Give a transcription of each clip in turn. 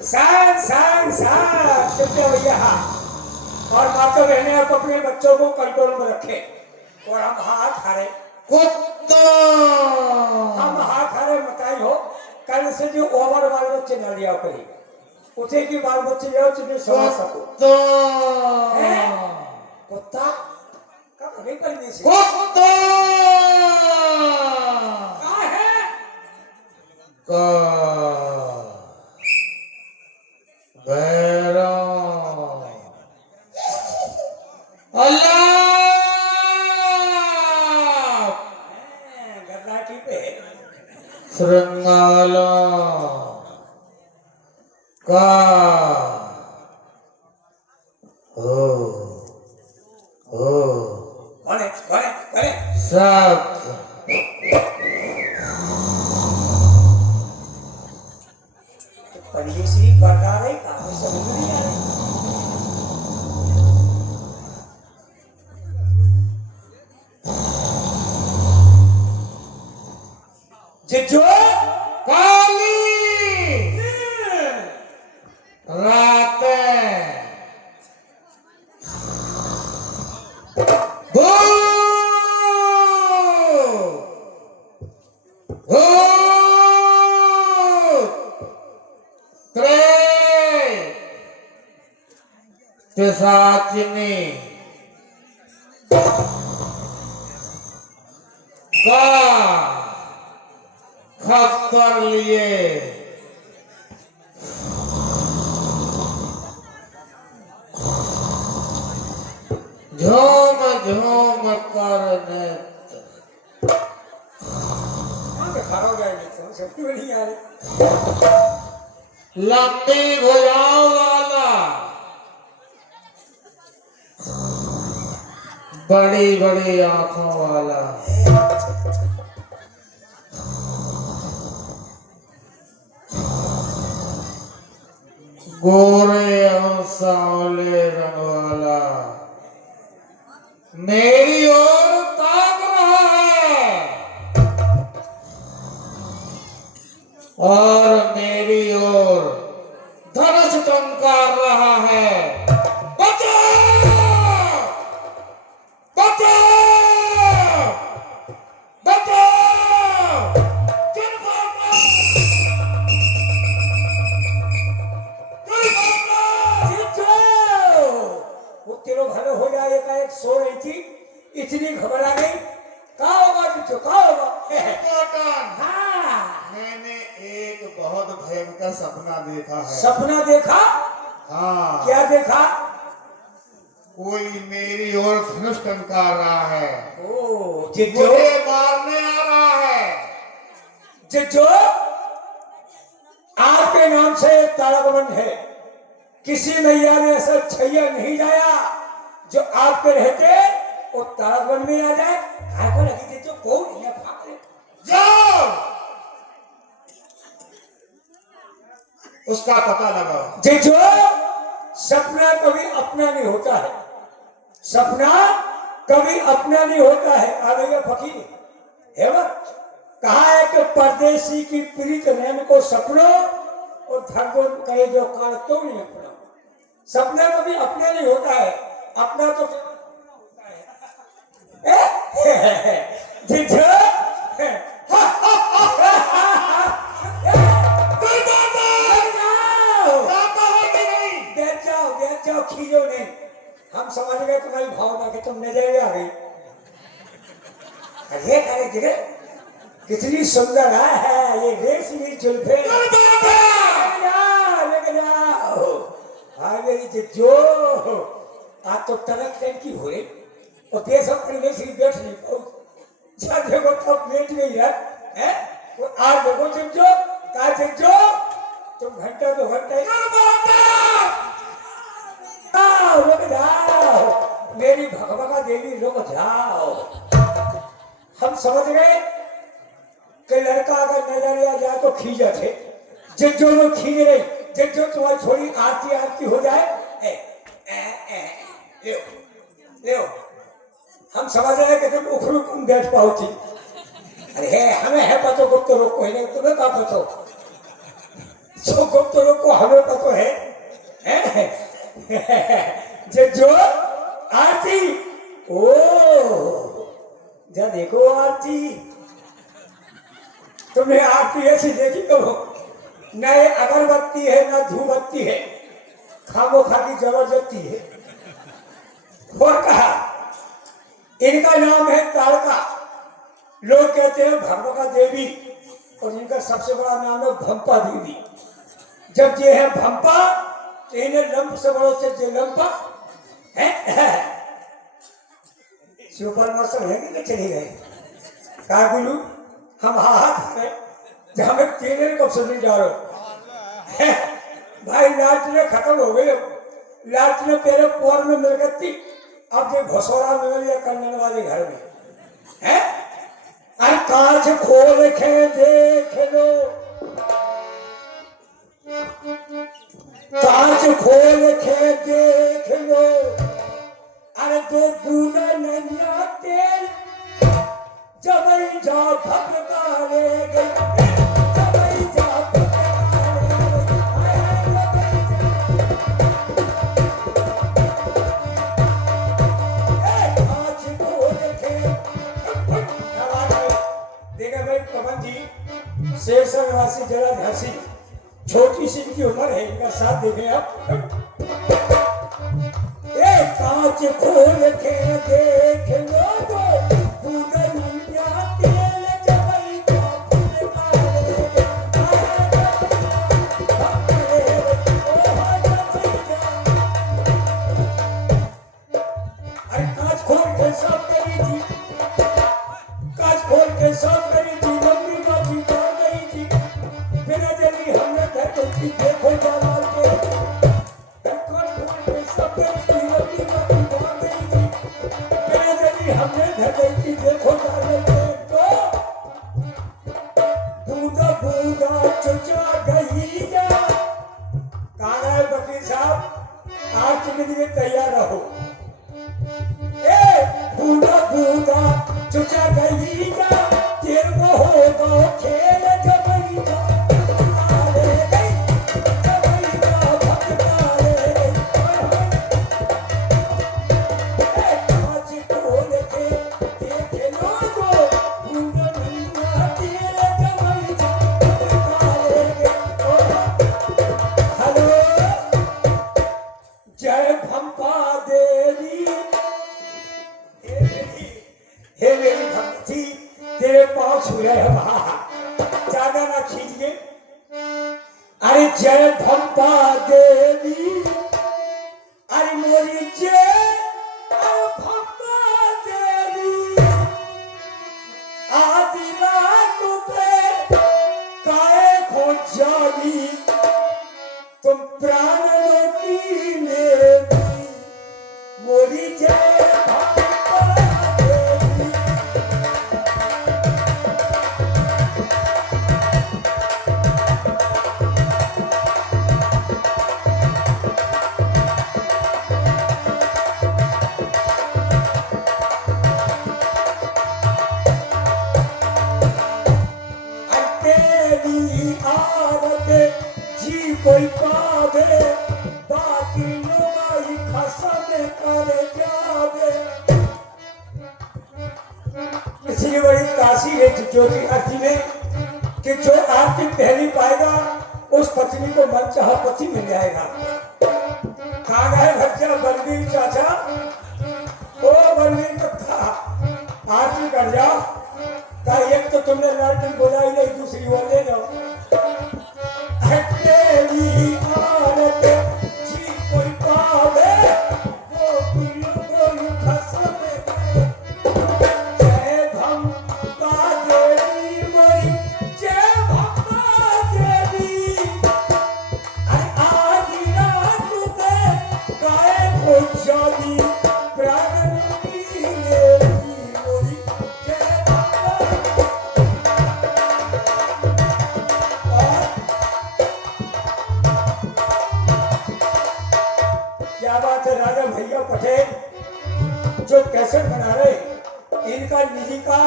शांत शांत शांत चुप भैया। और माता बहने आप अपने बच्चों को कंट्रोल में रखे। और हम हाथ हारे कुत्ता हम हाथ हारे मताई हो। कल से जो ओवर बाल बच्चे न लिया करी उसे की बाल बच्चे जाओ तुम्हें समझ सको। कुत्ता कुत्ता कब नहीं पलने से कुत्ता कहाँ है? का भैरव अल्लाह गद्दाठी पे श्रृंगाला का हो कौन है कौन है कौन है? सब परदेसी बता रहे कहाँ समझ नहीं आ रही। जिज्जो काली रात पिशाचिनी का खतर लिए झूम झूम कर नृत्य खड़ा हो जाएगी समझ क्यों नहीं आ रही। लंबी भुजाओं वाला बड़ी बड़ी आंखों वाला गोरे और सांवले रंग वाला मेरी ओर ताक रहा है और मेरी ओर धनुष टंकार रहा है। बचाओ बचाओ बचाओ वो तेरो भलो हो जाए का एक सो रही थी इतनी घबरा गई। कहा होगा जिज्जो कहा होगा? हाँ मैंने एक बहुत भयंकर सपना देखा है। सपना देखा? हाँ क्या देखा? कोई मेरी ओर धनुष टंकार रहा है। ओ जिज्जो मुझे मारने आ रहा है। जिज्जो आपके नाम से एक ताराबंद है। किसी मैया ने ऐसा छैया नहीं लाया जो आपके रहते वो ताराबंद में आ जाए। को लगी जिज्जो कौन नहीं है भाग ले जाओ उसका पता लगाओ। जिज्जो सपना कभी अपना नहीं होता है। सपना कभी अपना नहीं होता है। आ गई फकीर है वो कहा है कि परदेसी की प्रीत नैन को सपनों और भगवान कहे जो काल तो नहीं अपना। सपना कभी अपना नहीं होता है। अपना तो जिज्जो बैठ जाओ खींचो नहीं। हम समझ गए तुम्हारी भावना के तुम नजर आ गई। अरे अरे गिरे कितनी सुंदर है ये रेशमी जुल्फे। हाँ मेरी जिज्जो आज तो टनक टन की हो रही और देश अपनी वैसी बैठ नहीं पाऊ। जब देखो तब बैठ गई है? आज देखो जिज्जो कहा जिज्जो तुम घंटा दो घंटा रुक जाओ मेरी भगवका देवी रुक जाओ। हम समझ गए कि लड़का अगर नजर आ जाए तो खींचा थे। जिज्जो में खींच रही जिज्जो तुम्हारी थोड़ी आरती आरती हो जाए। ले ले हम समझ रहे कि तुम उखड़ू तुम बैठ पाओ थी। अरे है हमें है पतो गुप्त रोग को तुम्हें कहा पतो जो गुप्तरों को हमें पता है जो आरती ओ जा देखो आरती तुमने आरती ऐसी देखी तो न ये अगरबत्ती है न धूपबत्ती है खामोखा की जबरदस्ती है और कहा इनका नाम है तारका लोग कहते हैं भगवका देवी और इनका सबसे बड़ा नाम है भंपा देवी जब ये है भंपा तो इन्हें लंप से बड़ो से जो लंपा है सुपर मास्टर है कि चले गए कहा गुरु हम हाथ है जहां में तेरे कब सुनने जा रहे हो भाई लालचने खत्म हो गई लालचने तेरे पोर में मिल गई अब ये घसोरा मिल गया करने वाले घर में है अरे कांच खोल के देख लो कांच खोल के देख लो अरे दो बूंदा नैया तेल जबई जा भटकारे गई जबई जा देखा भाई पवन जी शेरसर वासी जलाधासी छोटी सी इनकी उम्र है इनका साथ देखें आप कांच खोल के देख लो तो पूरनिया तेल जबई जा अरे कांच खोल के सब करी थी कांच खोल के सब करी थी लंबी बाजी कर गई थी फिर जल्दी हमने घर को देखो जवान के हमने धरती देखो जाने तो बूंदा बूंदा चुचा गई जा कहा है वकील साहब आज के लिए तैयार रहो बूंदा बूंदा चुचा गई जा तेरे को होगा खेल जबई जा ज्यादा ना खींचिए अरे जय भंपा देवी अरे मोरी जय अरे भंपा देवी आदि रात पे काहे खो जागी तुम प्राण की लेवी मोरी जय कोई पावे बाकी लोग खसम कर जावे इसलिए बड़ी काशी है ज्योति आरती में कि जो आरती पहली पाएगा उस पत्नी को मन चाह पति मिल जाएगा कहा गए भज्जा बलवीर चाचा ओ बलवीर कथा आरती कर जाओ का एक तो तुमने लालटेन बुलाई नहीं दूसरी वो ले जाओ तेरी आरत जी कोई पावे वो कोई खसम जय भंपा देवी मोरी जय भंपा देवी आदि रात पे काहे खो जागी प्राण की लेवी मोरी जय राजा भैया पटेल जो कैसेट बना रहे इनका निजी का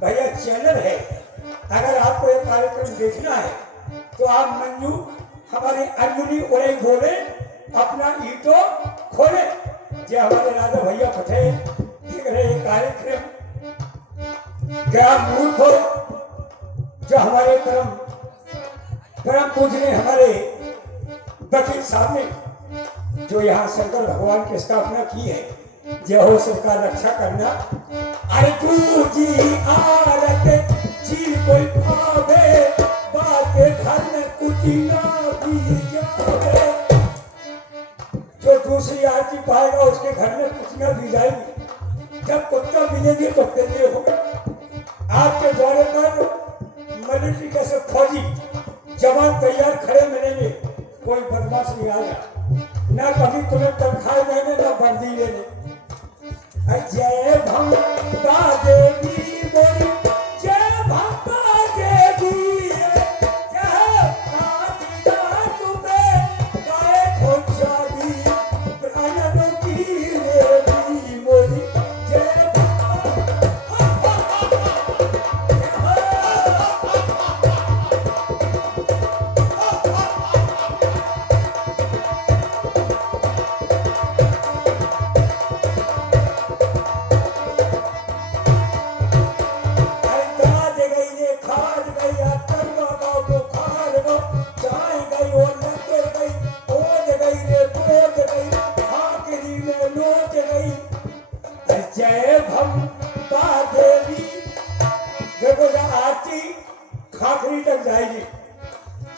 भैया चैनल है अगर आपको ये कार्यक्रम देखना है तो आप मंजू हमारी अंजुनी उड़े बोले अपना ईटो खोले। जो हमारे राजा भैया फटे देख रहे कार्यक्रम क्या मूर्ख हो। जो हमारे परम पूजने हमारे वकील साहब ने जो यहाँ शंकर भगवान की स्थापना की है, जय हो सबका रक्षा करना। अरे तू जी आरत चील कोई पावे बाके घर में कुटिया भी जावे। जो दूसरी आरती पाएगा उसके घर में कुटिया भी जाएगी। जब कुत्ता मिलेगी तो पेले होगा। आपके द्वारे पर मिलिट्री के सब फौजी जवान तैयार खड़े मिलेंगे। कोई बदमाश नहीं आएगा, ना कभी तुम्हें तनख्वाह देने ना वर्दी लेने। जय भंगा देवी बोली जय भंगा देवी जय आदिना तुम्हें गाए खोजावी प्राणों की देवी बोली जय खाखरी तक जाएगी।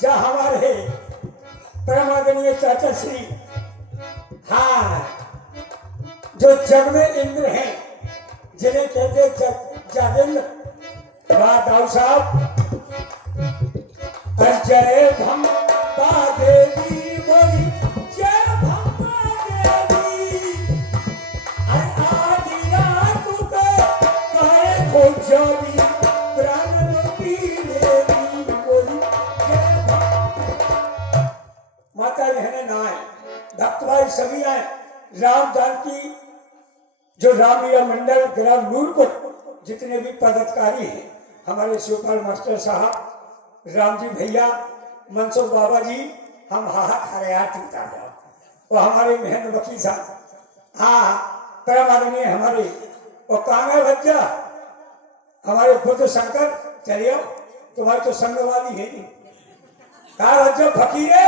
जा हमारे परमादरणीय चाचा श्री हाँ जो जग में इंद्र हैं जिन्हें कहते जागेंद्र दाऊ साहब। जय भंगा देवी बोली जय भंगा देवी आदि रात पे कहे खोजावी माता बहने ना आए, भक्त भाई सभी आए। राम जानकी जो रामलीला मंडल ग्राम नूरपुर जितने भी पदाधिकारी हैं, हमारे शिवपाल मास्टर साहब, राम जी भैया, मनसुख बाबा जी, हम हाहा खा रहे आरती उतार जाओ। और हमारे महेंद्र वकील साहब हाँ परमादरणीय हमारे और कांगा बच्चा हमारे बुद्ध शंकर चलिए तुम्हारी तो संग वाली है नहीं कहा बच्चों फकीरे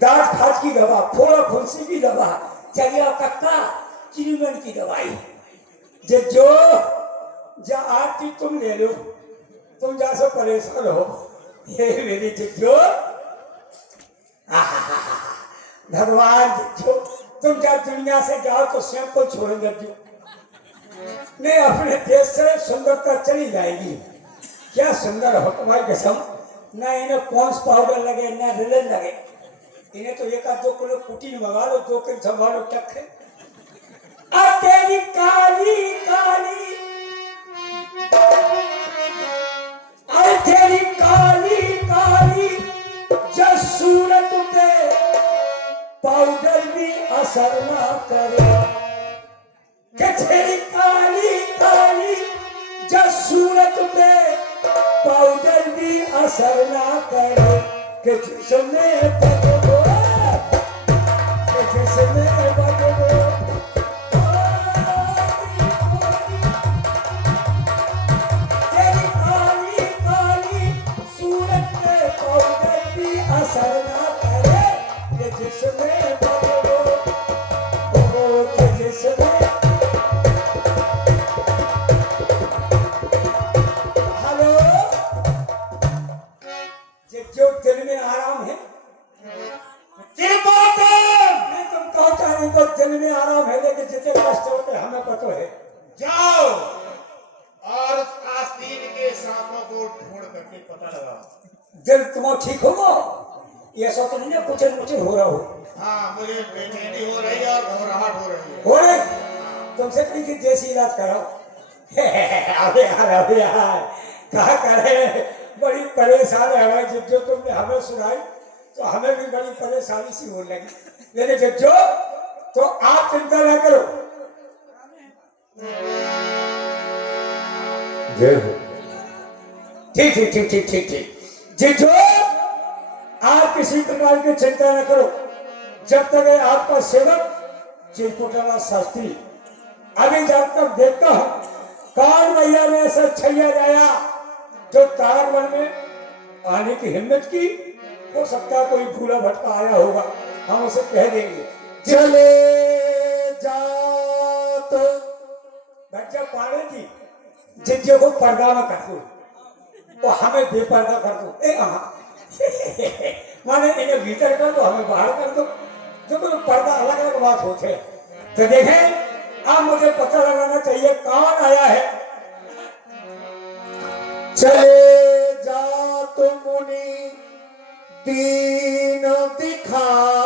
दांत खाज की दवा फोड़ा फुंसी की दवा चलिए कक्का चिरीमन की दवाई जो आरती तुम ले लो तुम जैसे परेशान हो ये मेरी जो भगवान जो तुम जब दुनिया से जाओ तो स्वयं को छोड़ेंगे जो नहीं अपने देश से सुंदरता चली जाएगी। क्या सुंदर हो तुम्हारी कसम। ना इन्हें पॉन्स पाउडर लगे ना रिलन लगे। इन्हें तो एक आध 2 किलो कुटीन मंगा लो 2 किलो संभालो टक है। तेरी काली काली तेरी काली काली जब सूरत पे पाउडर भी असर ना करे। तेरी काली काली जब सूरत पे पाउडर भी असर ना करे कि जिसमें बदलो कि जिसमें बदलो तेरी काली काली सूरत पे पाउडर भी असर ना करे कि जिसमें बदलो कि जिसमें जो दिल में आराम है नहीं तुम कहो चाहे तो दिल में आराम है लेकिन जितने कष्ट होते हमें पता है। जाओ और उस आस्तीन के सांपों को ढूंढ करके पता लगाओ। दिल तुम्हारा ठीक होगा ये सब तो नहीं है कुछ हो रहा हो। हाँ मुझे बेचैनी हो रही है और घबराहट हो रही है। हो रही तुमसे कहीं की देसी इलाज कराओ। अबे यार कहा करे बड़ी परेशान है हमारी जिज्जो तुमने हमें सुनाई तो हमें भी बड़ी परेशानी सी होने लगी। लेकिन जिज्जो तो आप चिंता ना करो। जय हो ठीक ठीक ठीक ठीक ठीक ठीक जिठो आप किसी प्रकार की चिंता न करो। जब तक है आपका सेवक चिरकुटाला शास्त्री अभी जब तक देखता हूं कौन भैया ने ऐसा छैया जाया जो तार वन में आने की हिम्मत की। हो सकता है कोई भूला भटका आया होगा, हम उसे कह देंगे चले जा तो बच्चा पाड़े जी जिज्जे को पर्दा में कर दो वो हमें बेपर्दा कर दो। माने इन्हें भीतर कर दो हमें बाहर कर दो, जो कोई पर्दा अलग अलग बात होते हैं। तो देखें अब मुझे पता लगाना चाहिए कौन आया है। चले जा तो मुनि दीन दिखागे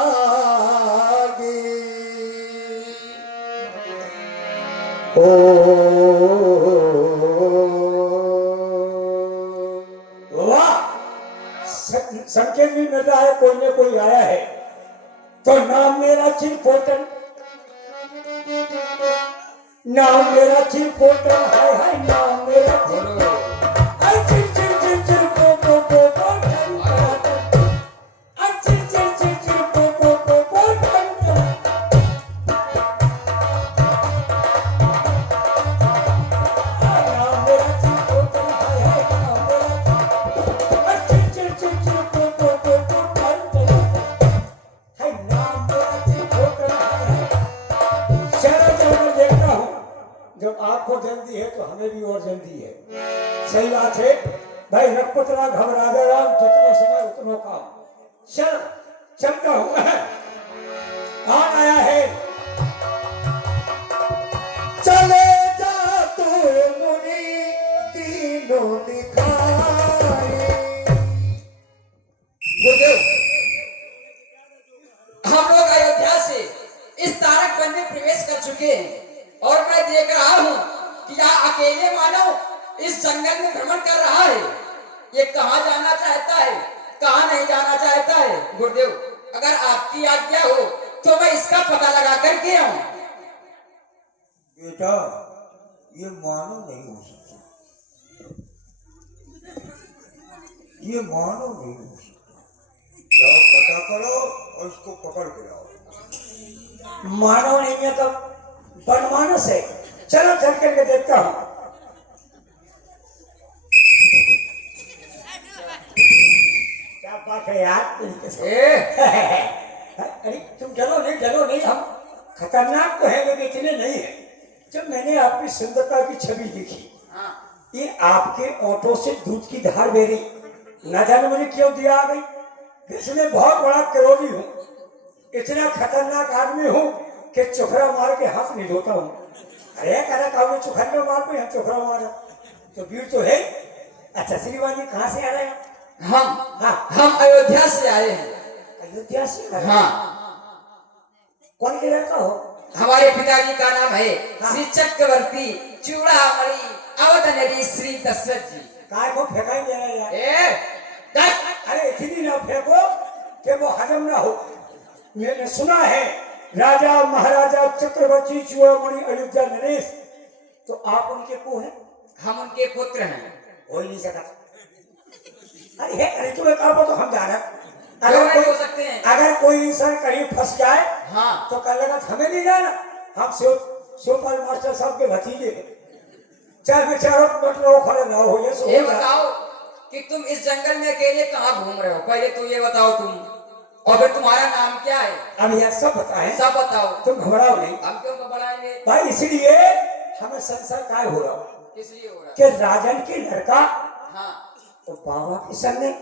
वाह संकेत भी मिल रहा है कोई न कोई आया है। तो नाम मेरा चिरपोटन, नाम मेरा चिरपोटन है नाम मेरा चिर चिर चिर चिर पो पो पो पोटन चिर चिर चिर चिर पो पो पो पोटन। नाम मेरा चिरपोटन है नाम मेरा चिर चिर चिर चिर पो पो पो पोटन है नाम मेरा चिरपोटन है। शहर चलकर देखता हूँ जब आपको जल्दी है तो हमें भी और जल्दी है। सही बात है भाई, रखपतरा घबरा गया जितने समय उतना काम। चल चलता हूँ कौन आया है। चले जा तो मुनि दीनों दिखाए। गुरुदेव, हम लोग अयोध्या से इस तारक वन में प्रवेश कर चुके हैं और मैं देख रहा हूँ कि यहाँ अकेले मानव इस जंगल में भ्रमण कर रहा है। ये कहाँ जाना चाहता है, कहाँ नहीं जाना चाहता है। गुरुदेव, अगर आपकी आज्ञा हो तो मैं इसका पता लगा करके आऊँ। बेटा ये मानव नहीं हो सकता, ये मानव नहीं हो सकता। जाओ पता करो और इसको पकड़ के लाओ। मानव नहीं है तो बनमानस है। चलो चल करके देखता हूँ। क्या बात है यार। अरे तुम डरो नहीं हम खतरनाक तो है लेकिन इतने नहीं है। जब मैंने आपकी सुंदरता की छवि देखी, ये आपके ऑटो से दूध की धार बह रही, न जाने मुझे क्यों दिया आ गई। इसमें बहुत बड़ा करोड़ी हूँ, इतना खतरनाक आदमी हूँ कि चोखरा मार के हाथ नहीं धोता हूँ। अरे कह रहा चोखरा मार पे हम चोखरा मारा तो वीर तो है। अच्छा श्रीमान जी कहाँ से आ रहे हैं? हम अयोध्या से आए हैं। अयोध्या से आ रहे हैं? हाँ, कौन के लड़का हो? हमारे पिताजी का नाम है हाँ। श्री चक्रवर्ती चूड़ामणि अवधनरी श्री दशरथ जी। काय को फेंका ही दे रहा है ए, अरे इतनी ना फेंको कि वो हजम ना हो। मैंने सुना है राजा महाराजा चक्रवर्ती चूड़ामणि अयोध्या नरेश, तो आप उनके को हैं? हम उनके पुत्र हैं। हो ही नहीं सका। अरे तुम्हें कहा तो हम जा रहे हैं। क्यों नहीं हो सकते हैं? अगर कोई इंसान कहीं फंस जाए हाँ, तो कल लगा हमें नहीं जाना। हम शिवपाल मास्टर साहब के भतीजे हैं। चाहे बेचारों मतलब खड़े ना हो ये बताओ कि तुम इस जंगल में अकेले कहाँ घूम रहे हो। पहले तो ये बताओ तुम, और फिर तुम्हारा नाम क्या है? अब यह सब बताएं। सब बताओ। तुम घबराओ नहीं हम क्यों घबराएंगे? भाई, इसलिए हमें संसार काय हो रहा किस लिए हो रहा कि राजन की लड़का है? हाँ, तो बाबा की संग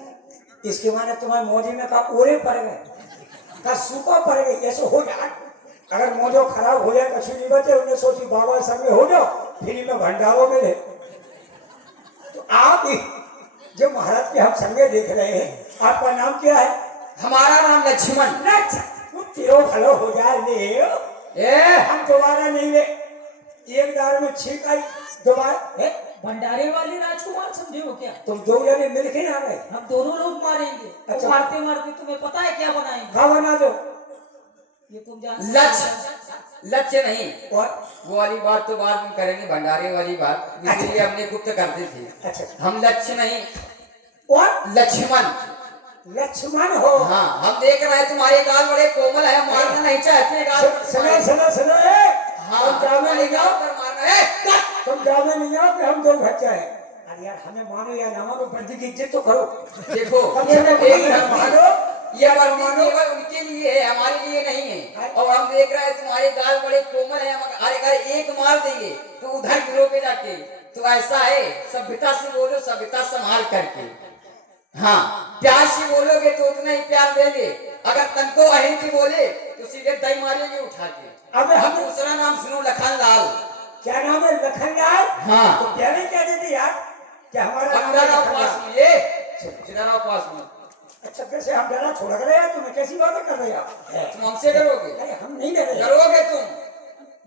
इसके माने तुम्हारे मोदी में का ओरे पड़ गए का सूखा पड़ गई। ऐसे हो जाए अगर मोजो खराब हो जाए कछु नहीं बचे, उन्हें सोची बाबा संग हो जाओ फ्री में भंडारों में ले। तो आप जो महाराज के हम संगे देख रहे हैं, आपका नाम क्या है? हमारा नाम लक्ष्मण। तिरो भलो हो जाए ले ए, हम दोबारा नहीं ले। एक दार में छीक आई दोबारा भंडारे वाले राजकुमार समझे हो क्या? तुम दो जने मिल के आ गए। हम दोनों लोग मारेंगे। अच्छा। तो मारते मारते तुम्हें पता है क्या बनाएंगे? हाँ बना दो। ये तुम जान लक्ष्य लक्ष्य नहीं, और वो वाली बात तो बाद में करेंगे, भंडारे वाली बात, इसलिए हमने गुप्त करते थे। अच्छा हम लक्ष्य नहीं, और लक्ष्मण। लक्ष्मण हो। हाँ, हम देख रहे हैं तुम्हारे गाल बड़े कोमल है, मारना नहीं चाहते गाल पर सुनो तुम्हारे। सुनो सुनो हाँ, तुम जामे तुम्हारे नहीं गाल जाओ, पर मारना है। तुम जामे नहीं जाओ कि हम दो बच्चा है। अरे यार हमें मानो या ना मानो, बंदी की इज्जत तो करो। देखो, कम ये से कम एक हमें धर्म मानो, ये वर्दी केवल उनके लिए है, हमारे लिए नहीं है। और हम देख रहे हैं तुम्हारे गाल बड़े कोमल है, अरे अगर एक मार देंगे तो उधर गिरोगे जाके। तो ऐसा है, सभ्यता से बोलो, सभ्यता संभाल करके। हाँ, प्यार से बोलोगे तो उतना ही प्यार देंगे, अगर तनको अहिं के बोले तो सीधे दही मारेंगे उठा के। अबे अब हम दूसरा नाम सुनो, लखनलाल। क्या नाम है? लखनलाल। हाँ। तो प्यारे क्या देते यार, क्या हमारा नाम है अंदर आओ लखनलाल? पास में, ये इधर आओ पास में। अच्छा कैसे हम डरा छोड़ गए यार, तुम्हें कैसी बातें कर रहे हो आप? तुम हमसे करोगे? अरे हम नहीं डरे। डरोगे तुम?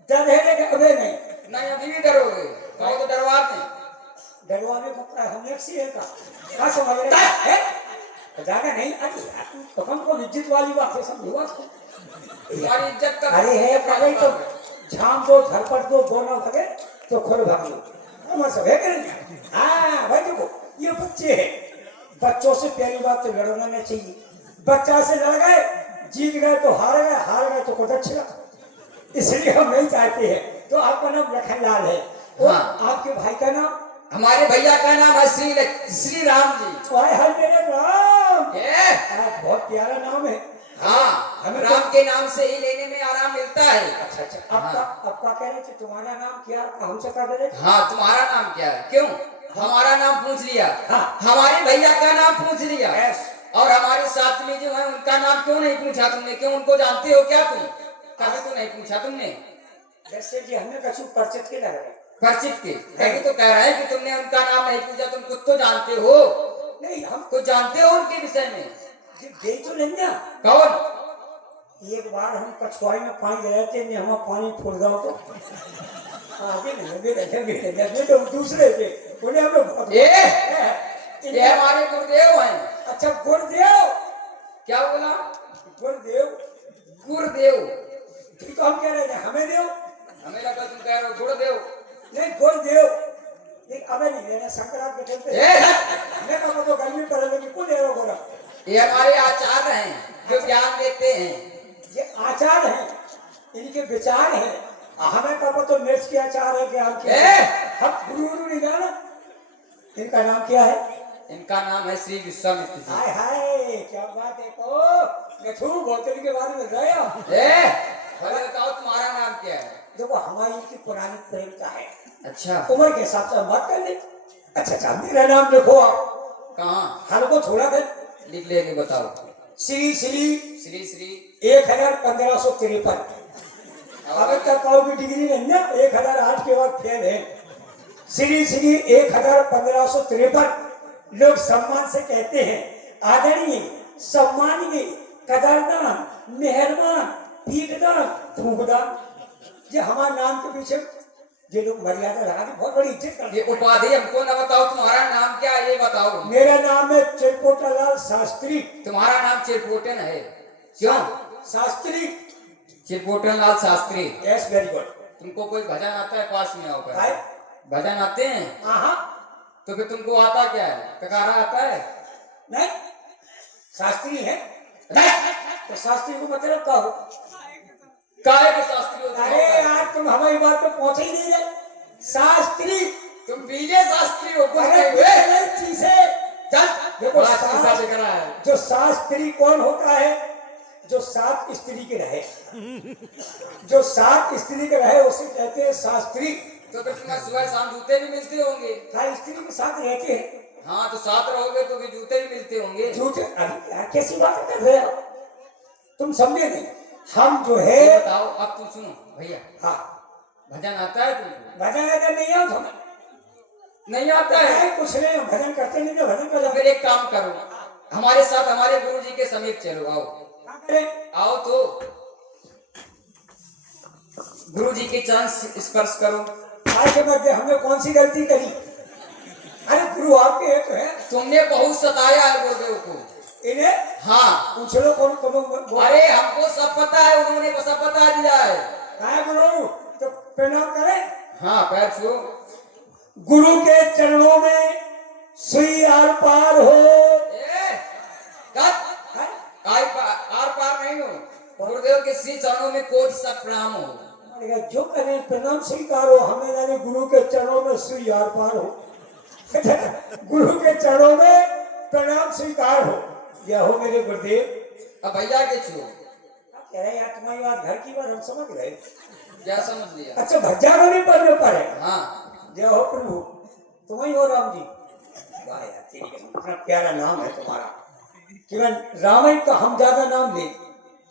डर है लेकिन अबे नहीं नहीं, अभी भी डरोगे, कहो तो डरवा दें। डरवाने को हम एक सी है का क्या समझ रहे हैं? ज्यादा नहीं। अरे यार तो हमको इज्जत वाली बात है, समझो आपको। तुम्हारी इज्जत कर। अरे है पगड़ी तो झाम दो, झरपट दो, दोनों भगे तो खुद भाग लो, हम सब है करेंगे। हाँ भाई देखो ये बच्चे हैं, बच्चों से पहली बात तो लड़ना नहीं चाहिए। बच्चा से लड़ गए, जीत गए तो हार गए, हार गए तो कुछ अच्छा, इसलिए हम नहीं चाहते हैं। तो आपका नाम लखनलाल है और हाँ। आपके भाई का नाम? हमारे भैया का नाम है श्री राम जी। हाय हाय मेरे राम, ये बहुत प्यारा नाम है। हाँ, हम राम के नाम से ही लेने में आराम मिलता है। अच्छा अच्छा आपका कह रहे थे तुम्हारा नाम क्या? हमसे कह रहे थे। हाँ, तुम्हारा नाम क्या है? क्यों हमारा नाम पूछ लिया? हाँ। हमारे भैया का नाम पूछ लिया। Yes. और हमारे साथ में जो है उनका नाम क्यों नहीं पूछा तुमने? क्यों उनको जानते हो क्या तुम? कभी तो नहीं पूछा तुमने। जैसे जी हमें कछु परिचित के लग रहे। परिचित के तभी तो कह रहा है कि तुमने उनका नाम नहीं पूछा, तुम खुद तो जानते हो। नहीं हम कुछ जानते हो उनके विषय में? गई तो नहीं ना। कौन? एक बार हम कछुआई में पानी गए थे, ने हम पानी फूल गया तो आगे नहीं तो दूसरे थे उन्हें हम लोग ये हमारे गुरुदेव हैं। अच्छा गुरुदेव, क्या बोला? गुरुदेव गुरुदेव। ठीक हम कह रहे थे हमें देव, हमें लगा तुम कह रहे हो गुरुदेव। नहीं गुरुदेव एक अबे नहीं देना, शंकराचार्य के चलते हमें कहा तो गर्मी पड़ लगी को दे रहा बोला। ये हमारे आचार्य हैं जो ज्ञान देते हैं। ये आचार है, इनके विचार है। हमें कहा तो मिर्च के आचार है कि हम हम गुरु नहीं जाना। इनका नाम क्या है? इनका नाम है श्री विश्वामित्र जी। हाय हाय क्या बात है, तो मैं थू बोतल के बारे में गया। भले बताओ तुम्हारा नाम क्या है? देखो हमारी इनकी पुरानी प्रेमता है, अच्छा, उम्र के हिसाब से हम बात कर ले। अच्छा अच्छा मेरा नाम देखो आप, कहाँ हमको थोड़ा कर लिख लेंगे? बताओ। श्री श्री श्री श्री 1553। अगर तक कहोगे डिग्री नहीं ना, 1008 के बाद फेल है। श्री श्री 1553 लोग सम्मान से कहते हैं आदरणीय, सम्मानीय, कदरदान, मेहरबान, पीठदान, फूकदान। ये हमारे नाम के पीछे ये लोग मर्यादा लगा के बहुत बड़ी इज्जत करते ये उपाधि हमको न बताओ, तुम्हारा नाम क्या है ये बताओ। मेरा नाम है चिरपोटालाल शास्त्री। तुम्हारा नाम चिरपोटन है? क्यों Shastri? Chirpotan Lal Shastri. Yes very good. तुमको कोई भजन आता है? पास में आओ। हाय भजन आते हैं? हाँ तो फिर तुमको आता क्या है? ककारा आता है? नहीं शास्त्री है नहीं? तो शास्त्री को मतलब क्या हो? काहे के शास्त्री होते अरे हो? यार तुम हमारी बात पे पहुंचे ही नहीं रहे। शास्त्री तुम बीजे शास्त्री हो कुछ अरे नहीं हुए? गलत चीज है। चल देखो बड़ा शीशा दिख रहा है। जो शास्त्री कौन होता है? जो 7 स्त्री के रहे, जो 7 स्त्री के रहे उसे कहते हैं शास्त्री। तो फिर तुम्हें सुबह शाम जूते भी मिलते होंगे? हर स्त्री के साथ रहते हैं। हाँ, तो साथ रहोगे तो भी जूते भी मिलते होंगे। झूठे अरे यार कैसी बात कर रहे हो तुम? समझे नहीं? हम जो ये है बताओ, अब तुम सुनो भैया, हाँ भजन आता है तुमको? भजन अगर नहीं आओ तुम्हें नहीं आता है? कुछ नहीं, हम भजन करते नहीं तो भजन तो कर फिर एक काम करो, हमारे साथ हमारे गुरु जी के समीप चलो। आओ आओ तो गुरु जी के चरण स्पर्श करो। आज के मध्य हमने कौन सी गलती करी? अरे गुरु आपके एक है, तुमने बहुत सताया है गुरुदेव को। इन्हें हाँ, पूछ लो कौन कौन। अरे हमको सब पता है, उन्होंने सब बता दिया है। काय गुरु तो प्रणाम करें। हाँ पैर छू। गुरु के चरणों में सुई आर पार हो। ए, कद आर पार नहीं हो। गुरुदेव के श्री चरणों में कोटि सा प्रणाम हो। मैंने कहा, जो करें प्रणाम स्वीकार हो, हमें जाने गुरु के चरणों में सुई आर पार हो। गुरु के चरणों में प्रणाम स्वीकार हो। यह हो मेरे गुरुदेव। अब भैया के छू। कह रहे यार तुम्हारी बात घर की बात हम समझ गए। क्या समझ लिया? अच्छा भज्जा में नहीं पढ़ने पड़े। हाँ जय हो प्रभु। तुम ही हो राम जी। वाह यार ठीक है, इतना प्यारा नाम है तुम्हारा। केवल राम ही का हम ज्यादा नाम ले,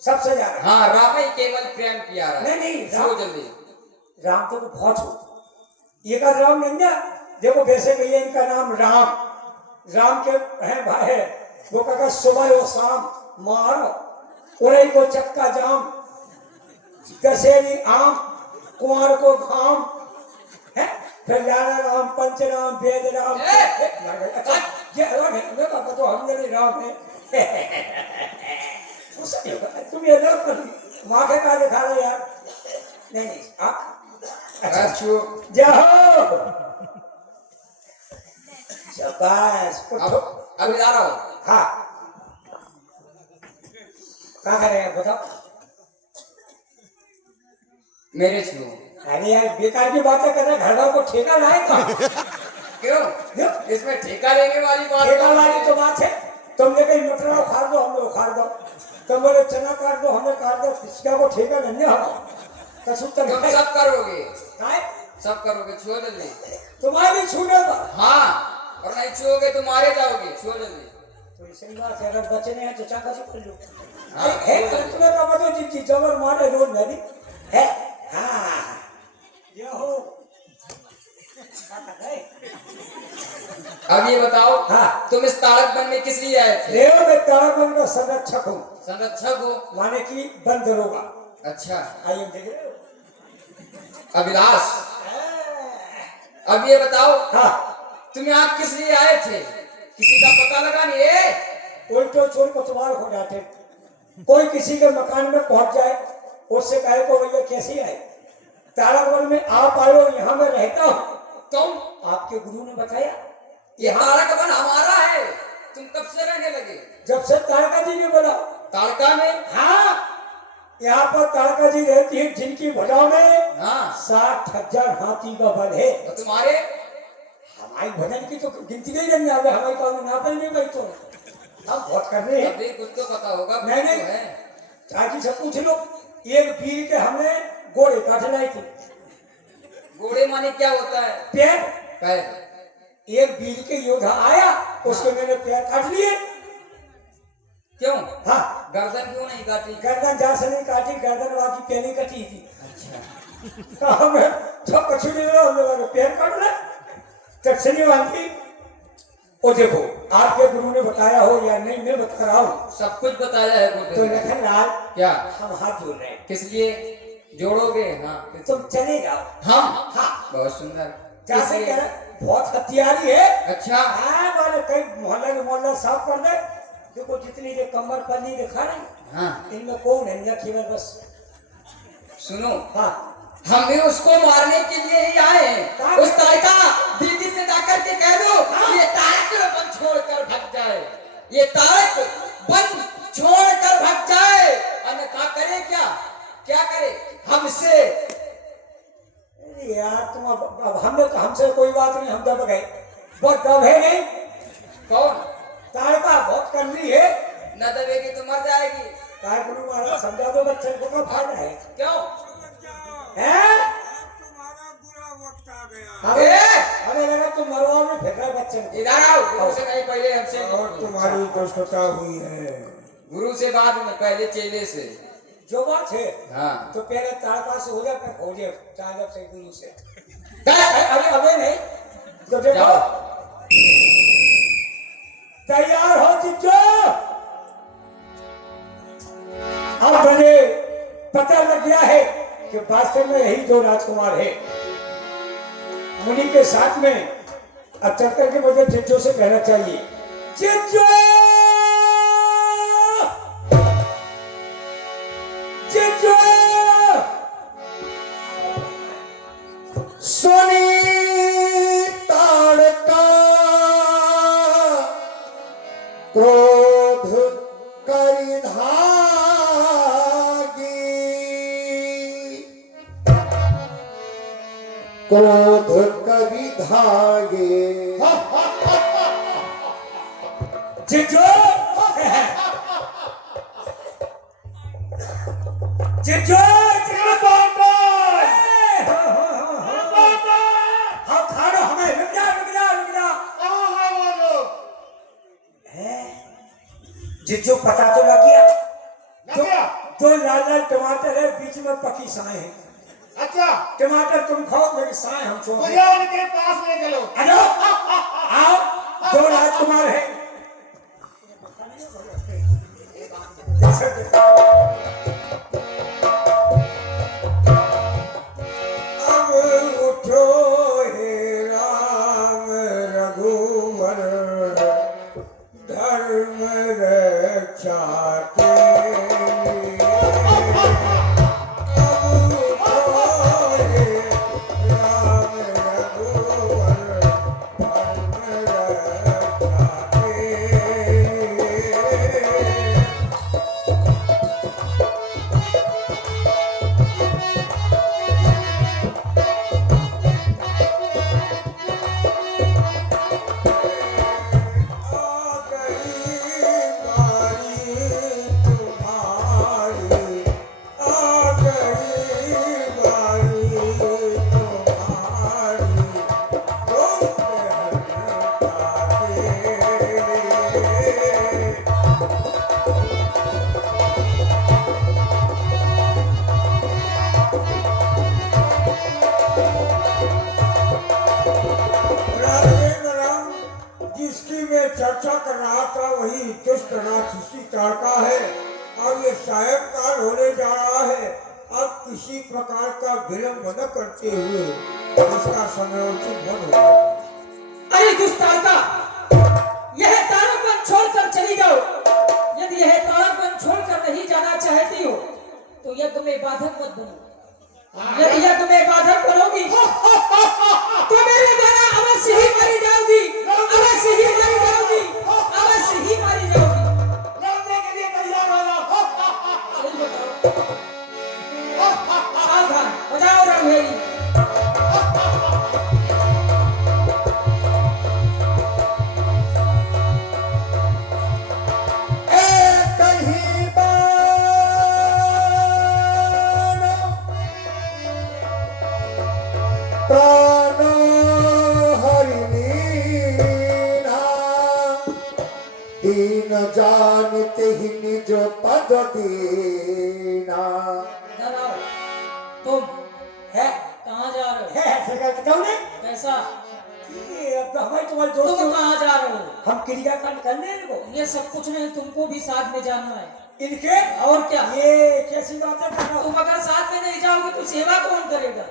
सबसे ज्यादा। हाँ राम ही केवल प्रेम प्यारा। नहीं छू राम, जल्दी। राम तो बहुत हो। ये का राम नहीं ना, देखो वैसे भैया इनका नाम राम, राम के है भाई है। वो का सुबह और शाम मारो उड़ई को चक्का जाम, दशहरी आम, कुमार को घाम है, फिर लाला राम, पंचराम, वेद राम। अच्छा ये अलग है, मैं कहता तो हम जने राम है। तुम ये अलग कर माँ के का दिखा रहे यार। नहीं पैर छू। जाओ शाबाश। अब जा रहा हूँ। हाँ क्या कर रहे हैं बताओ। मेरे छू। अरे यार बेकार की बातें कर रहे, घर वालों को ठेका लाएगा। क्यों? इसमें ठेका लेने वाली बात ठेका वाली तो बात है। तुमने कहीं मटरा उखाड़ दो, हमने उखाड़ दो। तुम बोले चना काट दो, हमने काट दो। किसका को ठेका नहीं है। तुम सब करोगे। काय सब करोगे। छुओ जल्दी। तुम्हारी छूने का। हाँ और नहीं छुओगे तो मारे जाओगे। छुओ जल्दी। तो सही बात है, अगर बचे नहीं है तो चाका से कर लो। हाँ, है तुम्हें का बताओ जी जबर मारे रोड नदी है। हाँ ये हो। अब ये बताओ। हाँ। तुम इस तारक वन में किस लिए आए थे? देव में ताराबंद का संरक्षक हूँ, संरक्षक हो। माने की बंद दरोगा। अच्छा आइए देख रहे हो। अभिलाष अब ये बताओ। हाँ तुम यहाँ किस लिए आए थे? किसी का पता लगा नहीं है? उल्टो चोर कोतवाल हो जाते। कोई किसी के मकान में पहुंच जाए, उससे कहे को भैया कैसे आए? तारागढ़ में आप आए हो, यहाँ मैं रहता हूँ। तुम? आपके गुरु ने बताया ये तारक वन हमारा है। तुम कब से रहने लगे? जब से तारका जी ने बोला। तारका में? हाँ यहाँ पर तारका जी रहती है, जिनकी भुजा में हाँ 60,000 हाथी का बल है। और तुम्हारे? हमारी भजन की तो गिनती नहीं करनी आवे, हमारी काम ना पे नहीं भाई। तो हम बहुत कर रहे हैं। अभी कुछ तो पता होगा। नहीं नहीं है। चाची से पूछ लो। एक वीर के हमने गोड़े काट लाई थी। घोड़े माने क्या होता है? पैर। पैर। एक वीर के योद्धा आया, उसके मैंने पैर काट लिए। क्यों? हाँ गर्दन क्यों नहीं काटी? गर्दन जा से नहीं काटी, गर्दन बाकी पहले कटी थी। अच्छा हमें तो कछु नहीं रहा, हम लोगों ने पैर काट ला तक्षणी बांधी। और देखो आपके गुरु ने बताया हो या नहीं, मैं बता रहा हूँ। सब कुछ बताया है तो गुरुदेव ने। लखन लाल क्या? हम हाथ जोड़ रहे हैं, किस लिए जोड़ोगे? हाँ तुम चले जाओ। हम? हाँ बहुत सुंदर। जैसे किस लिए? कह रहे बहुत हथियारी है। अच्छा हाँ बोले कई मोहल्ला के मोहल्ला साफ कर दे। देखो जितनी ये कमर पन्नी दिखा रहे हैं, हाँ इनमें कौन है? या केवल बस सुनो। हाँ हम भी उसको मारने के लिए ही आए हैं। उस तारका दीदी से जाकर के कह दो कि ये तारक वन छोड़कर भाग जाए। ये तारक वन छोड़कर भाग जाए, अन्यथा करे क्या? क्या करे? हमसे। अरे यार तुम अब हमने तो हमसे कोई बात नहीं, हम दब गए। बहुत दब है नहीं। कौन? तारका बहुत करनी है। न दबेगी तो मर जाएगी। काय गुरु महाराज समझा दो बच्चे को, क्या फायदा है? क्यों? हैं? ए! हमें लगा तुम मरवा में फेंक रहे बच्चे को। इधर आओ। गुरु से नहीं, पहले हमसे। और तुम्हारी दुष्टता हुई है। गुरु से बाद में, पहले चेले से। जो बात है हाँ तो पहले तारका से हो जाए, फिर खोजे चालक से गुरु से। जा- अरे अबे नहीं तो देखो। जाओ। तैयार हो चिच्चो। अब मुझे पता लग गया है कि वास्तव में यही दो राजकुमार है। मुनि के साथ में अब चल करके मुझे चिच्चो से कहना चाहिए, चिच्चो चिच्चो क्रोध करि धागी क्रोध करि धागे जिजो जिजो हाँ खाना हमें रुक जा जिज्जू पता तो लग गया लग गया? जो लाल लाल टमाटर है बीच में पकी साए है अच्छा टमाटर तुम खाओ मेरी साए हम छोड़ मुझे उनके पास ले चलो। आ जाओ आओ दो राजकुमार है अब उठो हे राम रघुवर धर्म रक्षा के लिए। अब उठो हे राम रघुवर धर्म रक्षा के लिए। आ गई बारी तुम्हारी आ गई बारी तुम्हारी दोस्त हल्का के लिए। राघवेंद्र राम जिसकी मैं चर्चा कर रहा था वही दुष्ट राक्षसी ताड़का है और ये सायंकाल होने जा रहा है। अब किसी प्रकार का विलंब न करते हुए इसका समयोचित बन होगा। अरे दुष्टारका, यह तारकवन छोड़कर चली जाओ। यदि यह तारकवन छोड़कर नहीं जाना चाहती हो तो यज्ञ में बाधक मत बनो। यदि यज्ञ में बाधक बनोगी तो मेरे द्वारा अवश्य ही मारी जाओगी, अवश्य ही मारी जाओगी, अवश्य ही मारी जाओगी। लड़ने के लिए तैयार हो जाओ। सही बताओ। सावधान हो जाओ रणभेरी। कहीं प्राणो हरिणीना दीन जानते ही निज पद दीना। डराओ। तुम है कहाँ जा रहे हो? कौन कैसा? ये अब हमारे तुम्हारे दोस्त तुम कहाँ जा रहे हो? हम क्रियाकांड करने हैं इनको ये सब कुछ नहीं, तुमको भी साथ में जाना है। इनके और क्या? ये कैसी बात है कर रहा हूं? तुम अगर साथ में नहीं जाओगे तो सेवा कौन करेगा?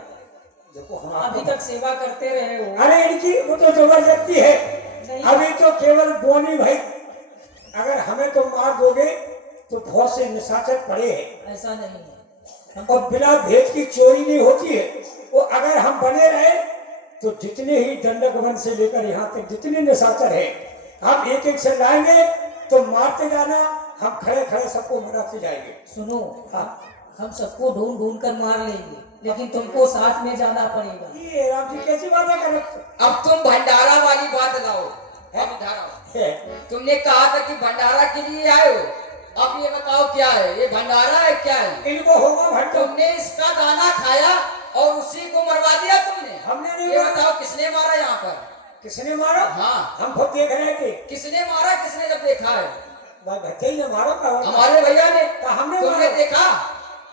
देखो हम अभी तक सेवा करते रहे हो। अरे इनकी वो तो जबरदस्ती है। नहीं। अभी तो केवल बोनी भाई अगर हमें तो मार दोगे तो बहुत से निशाचर पड़े हैं ऐसा नहीं है। और बिना भेद की चोरी नहीं होती है। वो अगर हम बने रहे तो जितने ही दंडक वन से लेकर यहाँ तक जितने निशाचर है हम एक एक से लाएंगे तो मारते जाना। हम खड़े खड़े सबको मराते जाएंगे। सुनो, हाँ हम सबको ढूंढ ढूंढ कर मार लेंगे, लेकिन तुमको साथ में जाना पड़ेगा। ये राम जी कैसी बातें कर रहे अब तुम भंडारा वाली बात लाओ। अब इधर आओ। हैं? तुमने कहा था कि भंडारा के लिए आए हो, अब ये बताओ क्या है? ये भंडारा है क्या है? इनको होगा भट्ट तुमने इसका दाना खाया और उसी को मरवा दिया तुमने। हमने नहीं ये मारा। बताओ किसने मारा यहाँ पर? किसने मारा? हाँ। हम खुद देख रहे थे। किसने मारा? किसने जब देखा है? भाई भट्टे ही ने मारा का हमारे भैया ने। तो हमने तुमने मारा। देखा?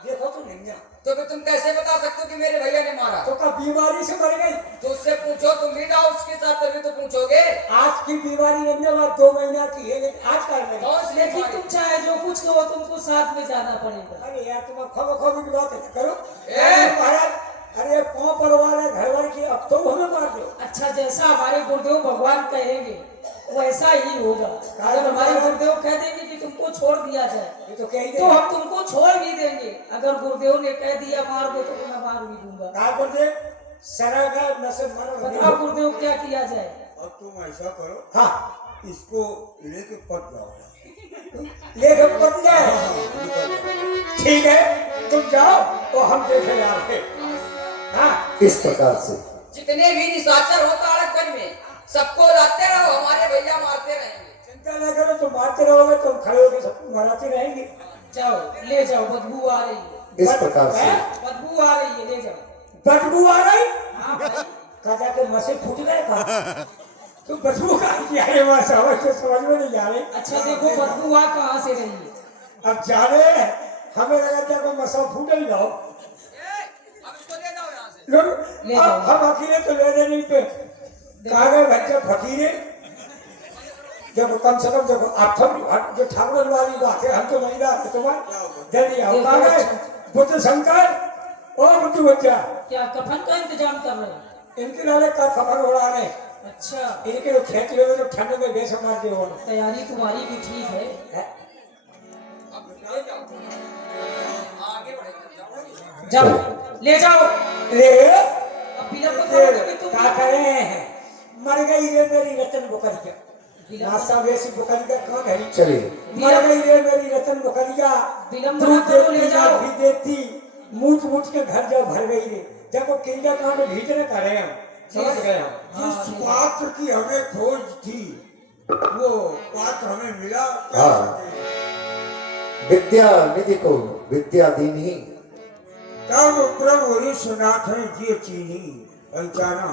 देखो तो नहीं है। तो फिर तुम कैसे बता सकते हो कि मेरे भैया ने मारा? तो क्या बीमारी से मर गई? तो उससे पूछो, तुम भी जाओ उसके साथ तभी तो पूछोगे। आज की बीमारी नहीं बात 2 महीना की है लेकिन आज का नहीं। कौन सी लेकिन बीमारी? तुम चाहे जो कुछ कहो, तुमको साथ में जाना पड़ेगा। अरे यार तुम खबर खबर की बात करो। ए! महाराज अरे पाँव पर वाले घर वाले की अब तो हमें मार दो। अच्छा, जैसा हमारे गुरुदेव भगवान कहेंगे वैसा ही होगा। अगर हमारे गुरुदेव कह देंगे कि तुमको छोड़ दिया जाए ये तो कह ही तो हम तुमको छोड़ भी देंगे। अगर गुरुदेव ने कह दिया मार दो तो मैं मार भी दूंगा। कहा कर दे सरागा नसर मारो। बताओ गुरुदेव क्या किया जाए? अब तुम ऐसा करो, हाँ इसको लेके पट जाओ। लेके पट जाए। ठीक है, तुम जाओ तो हम देखे आ रहे। हाँ, इस प्रकार से जितने भी निशाचर हो तारकगंज में सबको लाते रहो, हमारे भैया मारते रहेंगे। चिंता न करो, तुम मारते रहोगे, तुम खड़े होकर सबको मराते रहेंगे। जाओ ले जाओ, बदबू आ रही है, इस प्रकार से बदबू आ रही है, ले जाओ। बदबू आ रही? हाँ भाई, कहा के मसे फूट गए का? तो बदबू का क्या है? वहाँ समझ में नहीं आ रही। अच्छा देखो बदबू आ कहाँ से रही है। अब जा रहे हैं, हमें लगा था कोई मसा फूट ही जाओ। अब इसको ले जाओ यहाँ से। लोग ले जाओ। हम अकेले तो ले नहीं पे कहा गए बच्चे फकीरे। देखो कम से कम देखो आप सब जो ठाकुर वाली बात है, हम तो नहीं रहा तुम्हारे जल्दी आओ। कहा गए बुद्ध शंकर और बुद्धू बच्चा, क्या कफन का इंतजाम कर रहे हो? इनके नाले का खबर हो रहा है। अच्छा, इनके जो खेत हुए तो ठंड में बेस मार के हो तैयारी तुम्हारी भी ठीक है। अब ले जाओ, आगे बढ़े, जाओ ले जाओ। ले अब विलंब करोगे भी तुम। क्या करें? मर गई रे मेरी रतन बुकरिया। नासा वैसी बुकरिया कौन है? चलिए मर गई रे मेरी रतन बुकरिया। विलंब दूध ना करो, देती ले जाओ। भी देती, मूठ मूठ के घर जाओ भर गई रे। देखो किंडा कांड भीतर करे हम, समझ गए हम। जिस पात्र की हमें खोज थी वो पात्र हमें मिला। हाँ। विद्या निधि को विद्या दीनी तब प्रभु ऋषनाथ जी चीनी अचाना